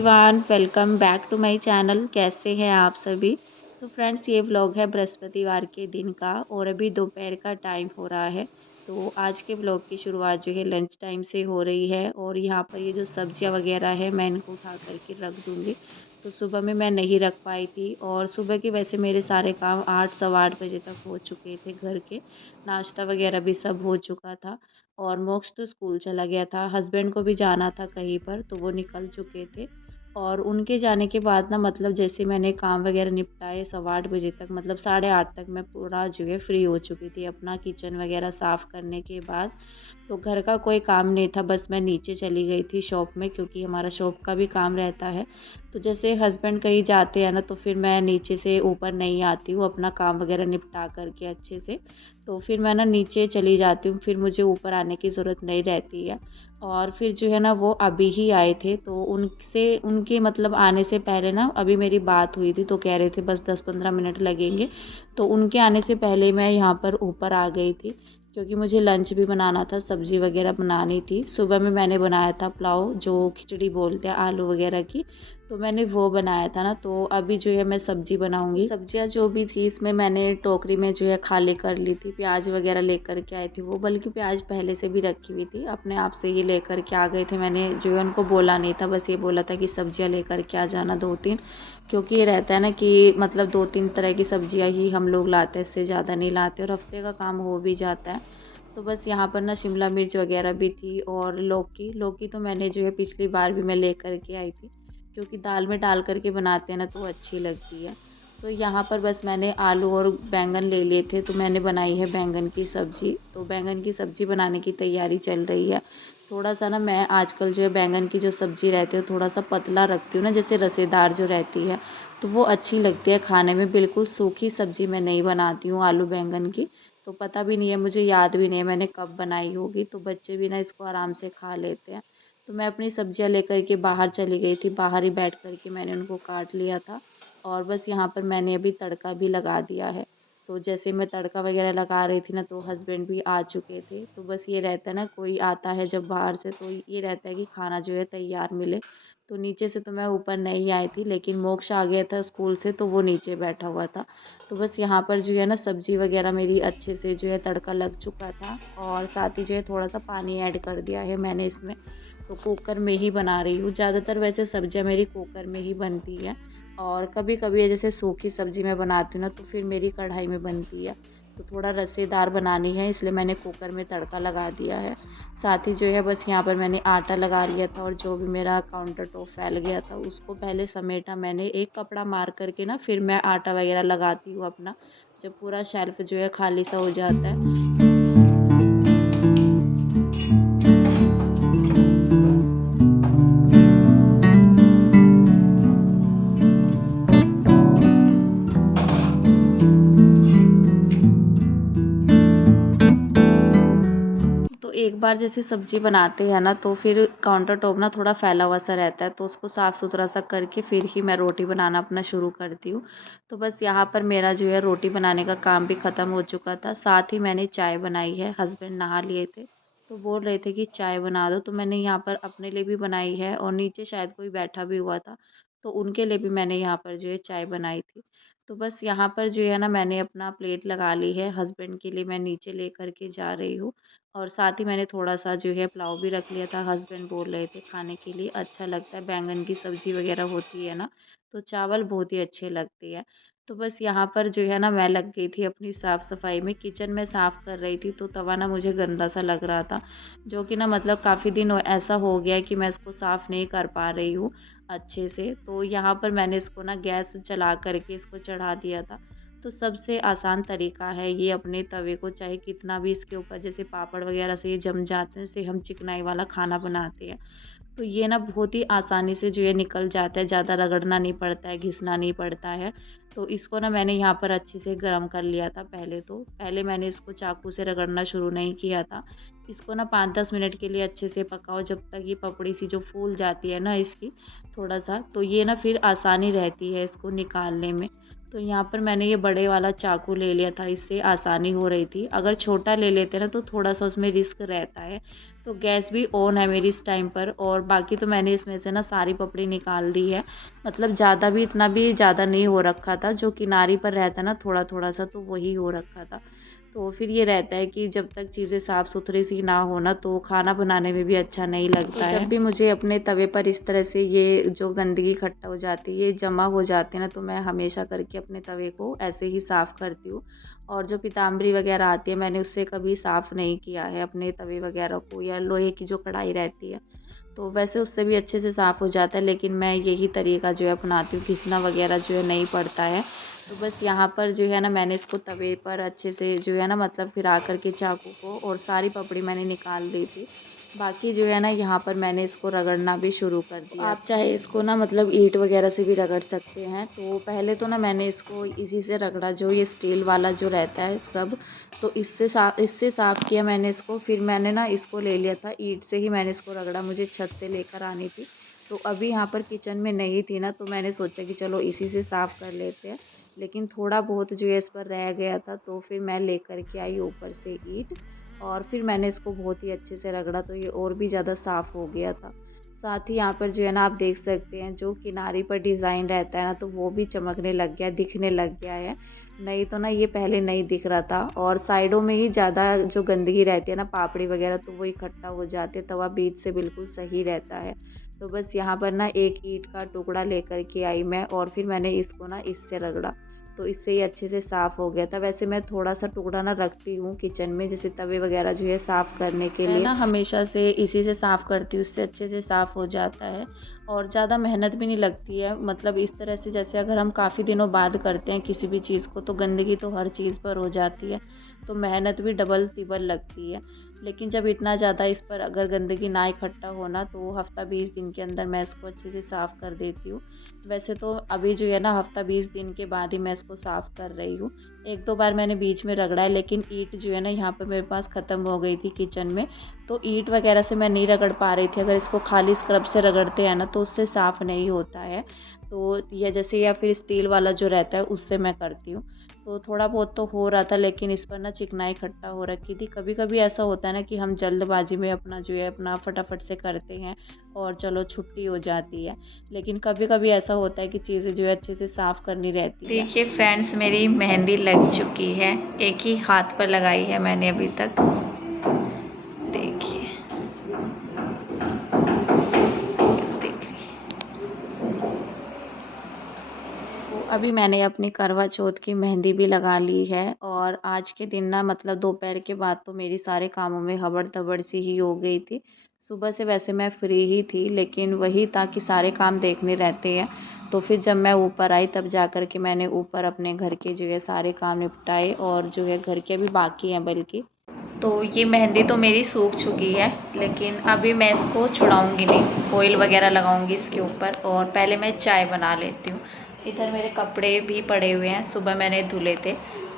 Everyone, welcome back to my channel. कैसे हैं आप सभी। तो फ्रेंड्स, ये व्लॉग है बृहस्पतिवार के दिन का और अभी दोपहर का टाइम हो रहा है। तो आज के व्लॉग की शुरुआत जो है लंच टाइम से हो रही है और यहाँ पर ये जो सब्जियाँ वगैरह है मैं इनको उठा करके रख दूँगी। तो सुबह में मैं नहीं रख पाई थी और सुबह के वैसे मेरे सारे काम 8 सवा 8 बजे तक हो चुके थे। घर के नाश्ता वगैरह भी सब हो चुका था और मोक्ष तो स्कूल चला गया था। हस्बैंड को भी जाना था कहीं पर, तो वो निकल चुके थे और उनके जाने के बाद ना मतलब जैसे मैंने काम वगैरह निपटाए सवा 8 बजे तक, मतलब साढ़े 8 तक मैं पूरा जो है फ्री हो चुकी थी अपना किचन वगैरह साफ़ करने के बाद। तो घर का कोई काम नहीं था, बस मैं नीचे चली गई थी शॉप में, क्योंकि हमारा शॉप का भी काम रहता है। तो जैसे हस्बैंड कहीं जाते हैं ना, तो फिर मैं नीचे से ऊपर नहीं आती हूँ अपना काम वगैरह निपटा करके अच्छे से। तो फिर मैं ना नीचे चली जाती हूँ, फिर मुझे ऊपर आने की ज़रूरत नहीं रहती है। और फिर जो है ना वो अभी ही आए थे, तो उनसे उनके मतलब आने से पहले ना अभी मेरी बात हुई थी, तो कह रहे थे बस 10-15 मिनट लगेंगे। तो उनके आने से पहले मैं यहाँ पर ऊपर आ गई थी, क्योंकि मुझे लंच भी बनाना था, सब्ज़ी वगैरह बनानी थी। सुबह में मैंने बनाया था पुलाव, जो खिचड़ी बोलते हैं आलू वगैरह की, तो मैंने वो बनाया था ना। तो अभी जो है मैं सब्ज़ी बनाऊंगी। सब्जियां जो भी थी इसमें मैंने टोकरी में जो है खाली कर ली थी, प्याज वगैरह लेकर के आई थी वो, बल्कि प्याज पहले से भी रखी हुई थी, अपने आप से ही लेकर के आ गए थे। मैंने जो है उनको बोला नहीं था, बस ये बोला था कि सब्जियां लेकर के आ जाना 2-3, क्योंकि ये रहता है ना कि मतलब 2-3 तरह की सब्जियां ही हम लोग लाते हैं, इससे ज़्यादा नहीं लाते और हफ्ते का काम हो भी जाता है। तो बस यहाँ पर ना शिमला मिर्च वगैरह भी थी और लौकी लौकी तो मैंने जो है पिछली बार भी मैं लेकर के आई थी, क्योंकि दाल में डाल करके बनाते हैं ना तो अच्छी लगती है। तो यहाँ पर बस मैंने आलू और बैंगन ले लिए थे, तो मैंने बनाई है बैंगन की सब्ज़ी। तो बैंगन की सब्ज़ी बनाने की तैयारी चल रही है। थोड़ा सा ना मैं आजकल जो है बैंगन की जो सब्ज़ी रहती है थोड़ा सा पतला रखती हूँ ना, जैसे रसेदार जो रहती है, तो वो अच्छी लगती है खाने में। बिल्कुल सूखी सब्ज़ी मैं नहीं बनाती हूँ आलू बैंगन की। तो पता भी नहीं है, मुझे याद भी नहीं है मैंने कब बनाई होगी। तो बच्चे भी ना इसको आराम से खा लेते हैं। तो मैं अपनी सब्जियां लेकर के बाहर चली गई थी, बाहर ही बैठ कर के मैंने उनको काट लिया था और बस यहाँ पर मैंने अभी तड़का भी लगा दिया है। तो जैसे मैं तड़का वगैरह लगा रही थी ना, तो हस्बैंड भी आ चुके थे। तो बस ये रहता है ना, कोई आता है जब बाहर से तो ये रहता है कि खाना जो है तैयार मिले। तो नीचे से तो मैं ऊपर नहीं आई थी, लेकिन मोक्ष आ गया था स्कूल से, तो वो नीचे बैठा हुआ था। तो बस यहाँ पर जो है ना सब्ज़ी वगैरह मेरी अच्छे से जो है तड़का लग चुका था और साथ ही जो है थोड़ा सा पानी ऐड कर दिया है मैंने इसमें। तो कुकर में ही बना रही हूँ, ज़्यादातर वैसे सब्जियाँ मेरी कुकर में ही बनती है और कभी कभी जैसे सूखी सब्ज़ी मैं बनाती हूँ ना, तो फिर मेरी कढ़ाई में बनती है। तो थोड़ा रसेदार बनानी है, इसलिए मैंने कुकर में तड़का लगा दिया है। साथ ही जो है बस यहाँ पर मैंने आटा लगा लिया था और जो भी मेरा काउंटर टॉप फैल गया था उसको पहले समेटा मैंने, एक कपड़ा मार करके ना फिर मैं आटा वगैरह लगाती हूँ अपना, जब पूरा शेल्फ जो है खाली सा हो जाता है। तो एक बार जैसे सब्ज़ी बनाते हैं ना, तो फिर काउंटर टॉप ना थोड़ा फैला हुआ सा रहता है, तो उसको साफ़ सुथरा सा करके फिर ही मैं रोटी बनाना अपना शुरू करती हूँ। तो बस यहाँ पर मेरा जो है रोटी बनाने का काम भी ख़त्म हो चुका था, साथ ही मैंने चाय बनाई है। हस्बैंड नहा लिए थे, तो बोल रहे थे कि चाय बना दो, तो मैंने यहाँ पर अपने लिए भी बनाई है और नीचे शायद कोई बैठा भी हुआ था, तो उनके लिए भी मैंने यहाँ पर जो है चाय बनाई थी। तो बस यहाँ पर जो है ना मैंने अपना प्लेट लगा ली है, हस्बैंड के लिए मैं नीचे लेकर के जा रही हूँ और साथ ही मैंने थोड़ा-सा जो है पुलाव भी रख लिया था। हस्बैंड बोल रहे थे खाने के लिए, अच्छा लगता है बैंगन की सब्ज़ी वग़ैरह होती है ना, तो चावल बहुत ही अच्छे लगते हैं। तो बस यहाँ पर जो है ना मैं लग गई थी अपनी साफ़-सफ़ाई में, किचन में साफ़ कर रही थी, तो तवा ना मुझे गंदा-सा लग रहा था, जो कि ना मतलब काफ़ी दिन ऐसा हो गया है कि मैं इसको साफ़ नहीं कर पा रही हूँ अच्छे से। तो यहाँ पर मैंने इसको ना गैस चला कर के इसको चढ़ा दिया था। तो सबसे आसान तरीका है ये, अपने तवे को चाहे कितना भी इसके ऊपर जैसे पापड़ वगैरह से ये जम जाते हैं, जैसे हम चिकनाई वाला खाना बनाते हैं, तो ये ना बहुत ही आसानी से जो है निकल जाता है, ज़्यादा रगड़ना नहीं पड़ता है, घिसना नहीं पड़ता है। तो इसको ना मैंने यहाँ पर अच्छे से गर्म कर लिया था पहले तो। पहले मैंने इसको चाकू से रगड़ना शुरू नहीं किया था। इसको ना 5-10 मिनट के लिए अच्छे से पकाओ, जब तक ये पपड़ी सी जो फूल जाती है ना इसकी थोड़ा-सा, तो ये ना फिर आसानी रहती है इसको निकालने में। तो यहाँ पर मैंने ये बड़े वाला चाकू ले लिया था, इससे आसानी हो रही थी। अगर छोटा ले लेते ना तो थोड़ा-सा उसमें रिस्क रहता है, तो गैस भी ऑन है मेरी इस टाइम पर। और बाकी तो मैंने इसमें से ना सारी पपड़ी निकाल दी है। मतलब ज़्यादा भी, इतना भी ज़्यादा नहीं हो रखा था, जो किनारी पर रहता है ना थोड़ा थोड़ा सा, तो वही हो रखा था। तो फिर ये रहता है कि जब तक चीज़ें साफ़ सुथरी सी ना हो ना, तो खाना बनाने में भी अच्छा नहीं लगता है। जब भी मुझे अपने तवे पर इस तरह से ये जो गंदगी इकट्ठा हो जाती है, ये जमा हो जाती है ना, तो मैं हमेशा करके अपने तवे को ऐसे ही साफ़ करती हूँ। और जो पीताम्बरी वगैरह आती है, मैंने उससे कभी साफ़ नहीं किया है अपने तवे वगैरह को, या लोहे की जो कढ़ाई रहती है। तो वैसे उससे भी अच्छे से साफ़ हो जाता है, लेकिन मैं यही तरीका जो है अपनाती हूँ, घिसना वगैरह जो है नहीं पड़ता है। तो बस यहाँ पर जो है ना, मैंने इसको तवे पर अच्छे से जो है ना, मतलब फिरा कर के चाकू को, और सारी पपड़ी मैंने निकाल दी थी। बाकी जो है ना, यहाँ पर मैंने इसको रगड़ना भी शुरू कर दिया। आप चाहे इसको ना मतलब ईंट वगैरह से भी रगड़ सकते हैं। तो पहले तो ना मैंने इसको इसी से रगड़ा, जो ये स्टील वाला जो रहता है स्क्रब, तो इससे साफ़ किया मैंने इसको। फिर मैंने ना इसको ले लिया था, ईंट से ही मैंने इसको रगड़ा, मुझे छत से लेकर आनी थी। तो अभी यहाँ पर किचन में नहीं थी ना, तो मैंने सोचा कि चलो इसी से साफ़ कर लेते हैं। लेकिन थोड़ा बहुत जो है इस पर रह गया था, तो फिर मैं लेकर के आई ऊपर से ईंट, और फिर मैंने इसको बहुत ही अच्छे से रगड़ा, तो ये और भी ज़्यादा साफ़ हो गया था। साथ ही यहाँ पर जो है ना, आप देख सकते हैं जो किनारी पर डिज़ाइन रहता है ना, तो वो भी चमकने लग गया, दिखने लग गया है। नहीं तो ना ये पहले नहीं दिख रहा था, और साइडों में ही ज़्यादा जो गंदगी रहती है ना, पापड़ी वगैरह, तो वो इकट्ठा हो जाते हैं। तवा बीच से बिल्कुल सही रहता है। तो बस यहाँ पर ना एक ईंट का टुकड़ा लेकर के आई मैं, और फिर मैंने इसको ना इससे रगड़ा, तो इससे ही अच्छे से साफ़ हो गया था। वैसे मैं थोड़ा सा टुकड़ा ना रखती हूँ किचन में, जैसे तवे वगैरह जो है साफ़ करने के लिए। मैं ना हमेशा से इसी से साफ़ करती हूँ, इससे अच्छे से साफ़ हो जाता है, और ज़्यादा मेहनत भी नहीं लगती है। मतलब इस तरह से, जैसे अगर हम काफ़ी दिनों बाद करते हैं किसी भी चीज़ को, तो गंदगी तो हर चीज़ पर हो जाती है, तो मेहनत भी डबल तिबल लगती है। लेकिन जब इतना ज़्यादा इस पर अगर गंदगी ना इकट्ठा होना, तो हफ़्ता 20 दिन के अंदर मैं इसको अच्छे से साफ़ कर देती हूँ। वैसे तो अभी जो है ना, हफ़्ता 20 दिन के बाद ही मैं इसको साफ़ कर रही हूँ। 1-2 बार मैंने बीच में रगड़ा है, लेकिन ईंट जो है ना यहाँ पर मेरे पास ख़त्म हो गई थी किचन में, तो ईंट वगैरह से मैं नहीं रगड़ पा रही थी। अगर इसको खाली स्क्रब से रगड़ते हैं ना, तो उससे साफ़ नहीं होता है। तो या जैसे, या फिर स्टील वाला जो रहता है, उससे मैं करती हूँ। तो थोड़ा बहुत तो हो रहा था, लेकिन इस पर ना चिकनाई इकट्ठा हो रखी थी। कभी-कभी ऐसा होता है ना कि हम जल्दबाजी में अपना जो है, अपना फटाफट से करते हैं, और चलो छुट्टी हो जाती है। लेकिन कभी-कभी ऐसा होता है कि चीज़ें जो है अच्छे से साफ़ करनी रहती है। देखिए फ्रेंड्स, मेरी मेहंदी लग चुकी है। एक ही हाथ पर लगाई है मैंने अभी तक। देखिए, तो अभी मैंने अपनी करवा चौथ की मेहंदी भी लगा ली है, और आज के दिन ना, मतलब दोपहर के बाद तो मेरी सारे कामों में हबड़-तबड़ सी ही हो गई थी। सुबह से वैसे मैं फ्री ही थी, लेकिन वही था कि सारे काम देखने रहते हैं। तो फिर जब मैं ऊपर आई, तब जा कर के मैंने ऊपर अपने घर के जो है सारे काम निपटाए, और जो है घर के अभी बाकी हैं बल्कि। तो ये मेहंदी तो मेरी सूख चुकी है, लेकिन अभी मैं इसको छुड़ाऊंगी नहीं, ऑयल वगैरह लगाऊंगी इसके ऊपर, और पहले मैं चाय बना लेती हूँ। इधर मेरे कपड़े भी पड़े हुए हैं, सुबह मैंने धुले थे,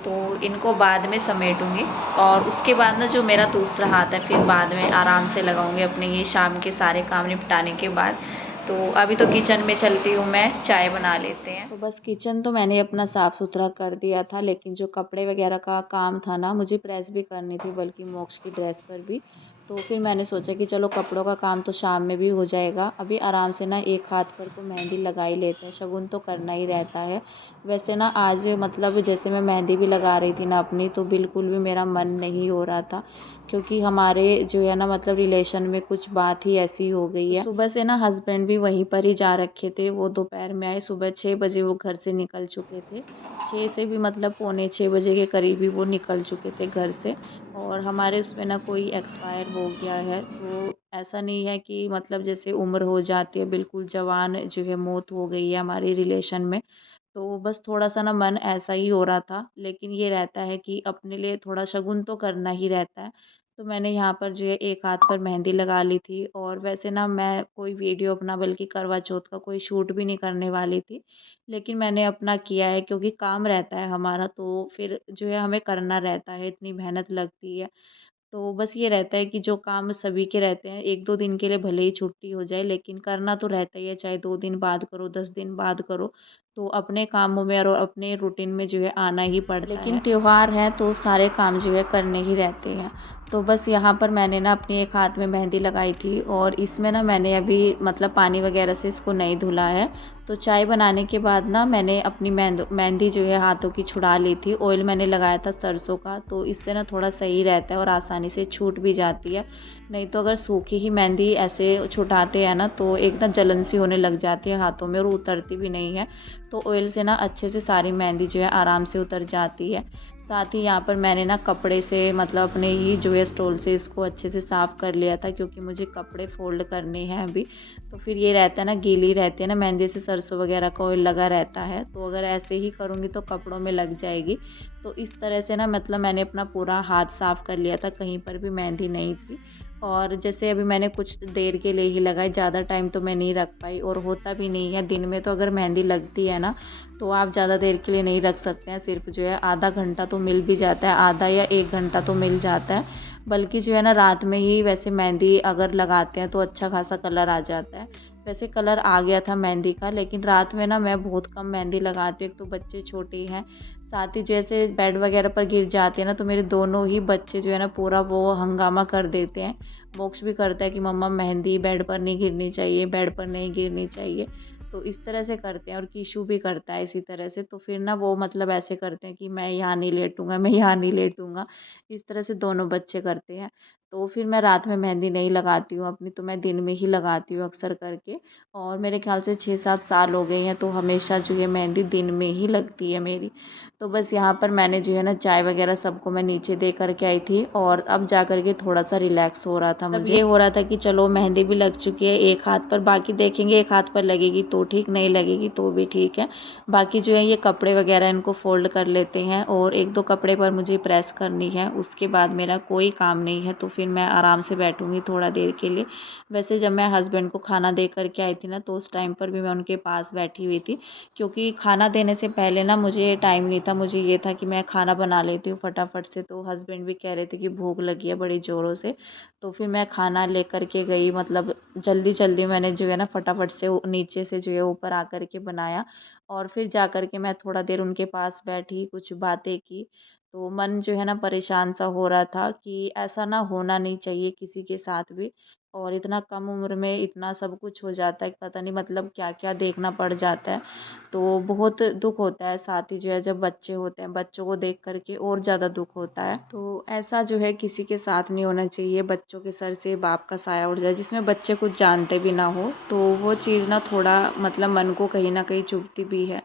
तो इनको बाद में समेटूंगी। और उसके बाद ना, जो मेरा दूसरा हाथ है, फिर बाद में आराम से लगाऊंगी अपने ये शाम के सारे काम निपटाने के बाद। तो अभी तो किचन में चलती हूँ मैं, चाय बना लेते हैं। तो बस किचन तो मैंने अपना साफ़ सुथरा कर दिया था, लेकिन जो कपड़े वगैरह का काम था ना, मुझे प्रेस भी करनी थी, बल्कि मोक्ष की ड्रेस पर भी। तो फिर मैंने सोचा कि चलो कपड़ों का काम तो शाम में भी हो जाएगा, अभी आराम से ना एक हाथ पर तो मेहंदी लगा ही लेते हैं, शगुन तो करना ही रहता है। वैसे ना आज मतलब जैसे मैं मेहंदी भी लगा रही थी ना अपनी, तो बिल्कुल भी मेरा मन नहीं हो रहा था, क्योंकि हमारे जो है ना, मतलब रिलेशन में कुछ बात ही ऐसी हो गई है। सुबह से ना हस्बैंड भी वहीं पर ही जा रखे थे, वो दोपहर में आए, सुबह 6 बजे वो घर से निकल चुके थे। 6 से भी मतलब पौने 6 बजे के करीब ही वो निकल चुके थे घर से। और हमारे उसमें ना कोई एक्सपायर हो गया है, तो ऐसा नहीं है कि मतलब जैसे उम्र हो जाती है, बिल्कुल जवान जो है मौत हो गई है हमारी रिलेशन में। तो बस थोड़ा-सा ना मन ऐसा ही हो रहा था, लेकिन ये रहता है कि अपने लिए थोड़ा शगुन तो करना ही रहता है। तो मैंने यहाँ पर जो है एक हाथ पर मेहंदी लगा ली थी, और वैसे ना मैं कोई वीडियो अपना, बल्कि करवा चौथ का कोई शूट भी नहीं करने वाली थी। लेकिन मैंने अपना किया है, क्योंकि काम रहता है हमारा, तो फिर जो है हमें करना रहता है, इतनी मेहनत लगती है। तो बस ये रहता है कि जो काम सभी के रहते हैं, 1-2 दिन के लिए भले ही छुट्टी हो जाए, लेकिन करना तो रहता ही है, चाहे 2 दिन बाद करो, 10 दिन बाद करो। तो अपने कामों में और अपने रूटीन में जो है आना ही पड़ता है। लेकिन त्योहार है, तो सारे काम जो है करने ही रहते हैं। तो बस यहाँ पर मैंने ना अपनी एक हाथ में मेहंदी लगाई थी और इसमें ना मैंने अभी मतलब पानी वगैरह से इसको नहीं धुला है। तो चाय बनाने के बाद ना मैंने अपनी मेहंदी जो है हाथों की छुड़ा ली थी। ऑयल मैंने लगाया था सरसों का, तो इससे ना थोड़ा सही रहता है और आसानी से छूट भी जाती है। नहीं तो अगर सूखी ही मेहंदी ऐसे छुटाते हैं ना तो एक ना जलन सी होने लग जाती है हाथों में और उतरती भी नहीं है। तो ऑयल से ना अच्छे से सारी मेहंदी जो है आराम से उतर जाती है। साथ ही यहाँ पर मैंने ना कपड़े से मतलब अपने ही जो है स्टॉल से इसको अच्छे से साफ़ कर लिया था, क्योंकि मुझे कपड़े फ़ोल्ड करने हैं अभी। तो फिर ये रहता है ना, गीली रहती है ना मेहंदी से, सरसों वगैरह का ऑयल लगा रहता है, तो अगर ऐसे ही करूँगी तो कपड़ों में लग जाएगी। तो इस तरह से ना मतलब मैंने अपना पूरा हाथ साफ़ कर लिया था, कहीं पर भी मेहंदी नहीं थी। और जैसे अभी मैंने कुछ देर के लिए ही लगाई, ज़्यादा टाइम तो मैं नहीं रख पाई और होता भी नहीं है। दिन में तो अगर मेहंदी लगती है ना तो आप ज़्यादा देर के लिए नहीं रख सकते हैं, सिर्फ जो है आधा घंटा तो मिल भी जाता है, आधा या 1 घंटा तो मिल जाता है। बल्कि जो है ना रात में ही वैसे मेहंदी अगर लगाते हैं तो अच्छा खासा कलर आ जाता है। वैसे कलर आ गया था मेहंदी का, लेकिन रात में ना मैं बहुत कम मेहंदी लगाती हूँ। एक तो बच्चे छोटे हैं, साथ ही जैसे बेड वगैरह पर गिर जाते हैं ना तो मेरे दोनों ही बच्चे जो है ना पूरा वो हंगामा कर देते हैं। मोक्ष भी करता है कि मम्मा मेहंदी बेड पर नहीं गिरनी चाहिए, बेड पर नहीं गिरनी चाहिए। तो इस तरह से करते हैं और कीशु भी करता है इसी तरह से। तो फिर ना वो मतलब ऐसे करते हैं कि मैं यहाँ नहीं लेटूँगा, मैं यहाँ नहीं लेटूँगा। इस तरह से दोनों बच्चे करते हैं। तो फिर मैं रात में मेहंदी नहीं लगाती हूँ अपनी, तो मैं दिन में ही लगाती हूँ अक्सर करके। और मेरे ख़्याल से 6-7 साल हो गए हैं, तो हमेशा जो है मेहंदी दिन में ही लगती है मेरी। तो बस यहाँ पर मैंने जो है ना चाय वगैरह सबको मैं नीचे दे कर के आई थी और अब जा कर के थोड़ा-सा रिलैक्स हो रहा था मुझे। अब ये हो रहा था कि चलो मेहंदी भी लग चुकी है एक हाथ पर, बाकी देखेंगे एक हाथ पर लगेगी तो ठीक, नहीं लगेगी तो भी ठीक है। बाकी जो है ये कपड़े वगैरह इनको फ़ोल्ड कर लेते हैं और 1-2 कपड़े पर मुझे प्रेस करनी है, उसके बाद मेरा कोई काम नहीं है। तो फिर मैं आराम से बैठूँगी थोड़ा देर के लिए। वैसे जब मैं हस्बैंड को खाना दे कर के आई थी ना तो उस टाइम पर भी मैं उनके पास बैठी हुई थी, क्योंकि खाना देने से पहले ना मुझे टाइम नहीं था। मुझे ये था कि मैं खाना बना लेती हूँ फटाफट से, तो हस्बैंड भी कह रहे थे कि भूख लगी है बड़ी ज़ोरों से। तो फिर मैं खाना लेकर के गई, मतलब जल्दी-जल्दी मैंने जो है ना फटाफट से नीचे से जो है ऊपर आकर के बनाया और फिर जा कर के मैं थोड़ा देर उनके पास बैठी, कुछ बातें की। तो मन जो है ना परेशान सा हो रहा था कि ऐसा ना होना नहीं चाहिए किसी के साथ भी। और इतना कम उम्र में इतना सब कुछ हो जाता है कि पता नहीं मतलब क्या-क्या देखना पड़ जाता है। तो बहुत दुःख होता है, साथ ही जो है जब बच्चे होते हैं, बच्चों को देख कर के और ज़्यादा दुःख होता है। तो ऐसा जो है किसी के साथ नहीं होना चाहिए, बच्चों के सर से बाप का साया उठ जाए, जिसमें बच्चे कुछ जानते भी ना हो, तो वो चीज़ ना थोड़ा मतलब मन को कहीं न कहीं चुभती भी है।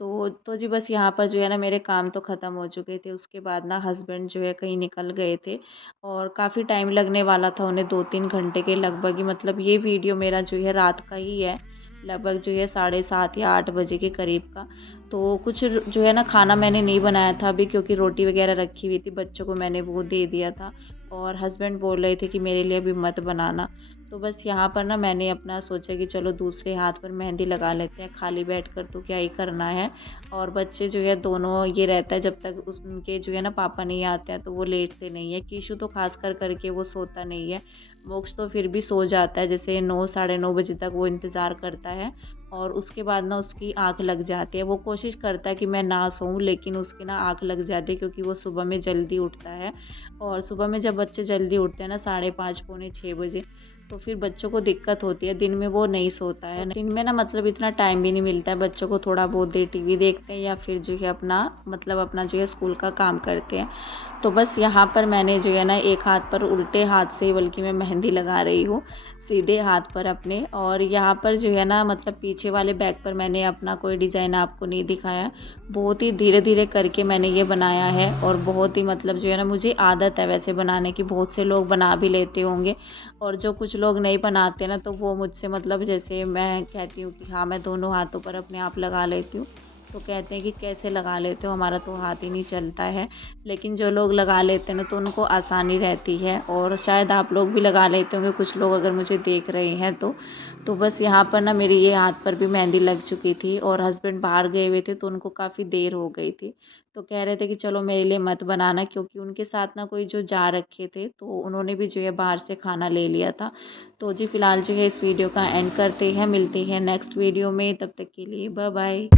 तो जी बस यहाँ पर जो है ना मेरे काम तो ख़त्म हो चुके थे। उसके बाद ना हस्बैंड जो है कहीं निकल गए थे और काफ़ी टाइम लगने वाला था उन्हें, 2-3 घंटे के लगभग ही। मतलब ये वीडियो मेरा जो है रात का ही है, लगभग जो है 7:30 या 8 बजे के करीब का। तो कुछ जो है ना खाना मैंने नहीं बनाया था अभी, क्योंकि रोटी वग़ैरह रखी हुई थी, बच्चों को मैंने वो दे दिया था और हस्बैंड बोल रहे थे कि मेरे लिए अभी मत बनाना। तो बस यहाँ पर ना मैंने अपना सोचा कि चलो दूसरे हाथ पर मेहंदी लगा लेते हैं, खाली बैठकर तो क्या ही करना है। और बच्चे जो है दोनों ये रहता है जब तक उनके जो है ना पापा नहीं आते हैं तो वो लेटते नहीं है। कीशु तो खास कर करके वो सोता नहीं है। मोक्ष तो फिर भी सो जाता है, जैसे 9 साढ़े 9 बजे तक वो इंतज़ार करता है और उसके बाद ना उसकी आँख लग जाती है। वो कोशिश करता है कि मैं ना सोऊं, लेकिन उसकी ना आँख लग जाती है, क्योंकि वो सुबह में जल्दी उठता है। और सुबह में जब बच्चे जल्दी उठते हैं ना 5:30 पौने 6 बजे, तो फिर बच्चों को दिक्कत होती है, दिन में वो नहीं सोता है। दिन में ना मतलब इतना टाइम भी नहीं मिलता है बच्चों को, थोड़ा बहुत देर टीवी देखते हैं या फिर जो है अपना मतलब अपना जो है स्कूल का काम करते हैं। तो बस यहाँ पर मैंने जो है ना एक हाथ पर उल्टे हाथ से बल्कि मैं मेहंदी लगा रही हूँ, सीधे हाथ पर अपने। और यहाँ पर जो है ना मतलब पीछे वाले बैग पर मैंने अपना कोई डिज़ाइन आपको नहीं दिखाया, बहुत ही धीरे-धीरे करके मैंने ये बनाया है। और बहुत ही मतलब जो है ना मुझे आदत है वैसे बनाने की, बहुत से लोग बना भी लेते होंगे और जो कुछ लोग नहीं बनाते ना तो वो मुझसे मतलब जैसे मैं कहती हूँ कि हाँ मैं दोनों हाथों पर अपने आप लगा लेती हूँ, तो कहते हैं कि कैसे लगा लेते हो, हमारा तो हाथ ही नहीं चलता है। लेकिन जो लोग लगा लेते हैं ना तो उनको आसानी रहती है और शायद आप लोग भी लगा लेते होंगे, कुछ लोग अगर मुझे देख रहे हैं तो बस यहाँ पर ना मेरी ये हाथ पर भी मेहंदी लग चुकी थी और हस्बैंड बाहर गए हुए थे तो उनको काफ़ी देर हो गई थी। तो कह रहे थे कि चलो मेरे लिए मत बनाना, क्योंकि उनके साथ ना कोई जो जा रखे थे तो उन्होंने भी जो है बाहर से खाना ले लिया था। तो जी फ़िलहाल जो है इस वीडियो का एंड करते हैं, मिलते हैं नेक्स्ट वीडियो में, तब तक के लिए बाय बाय।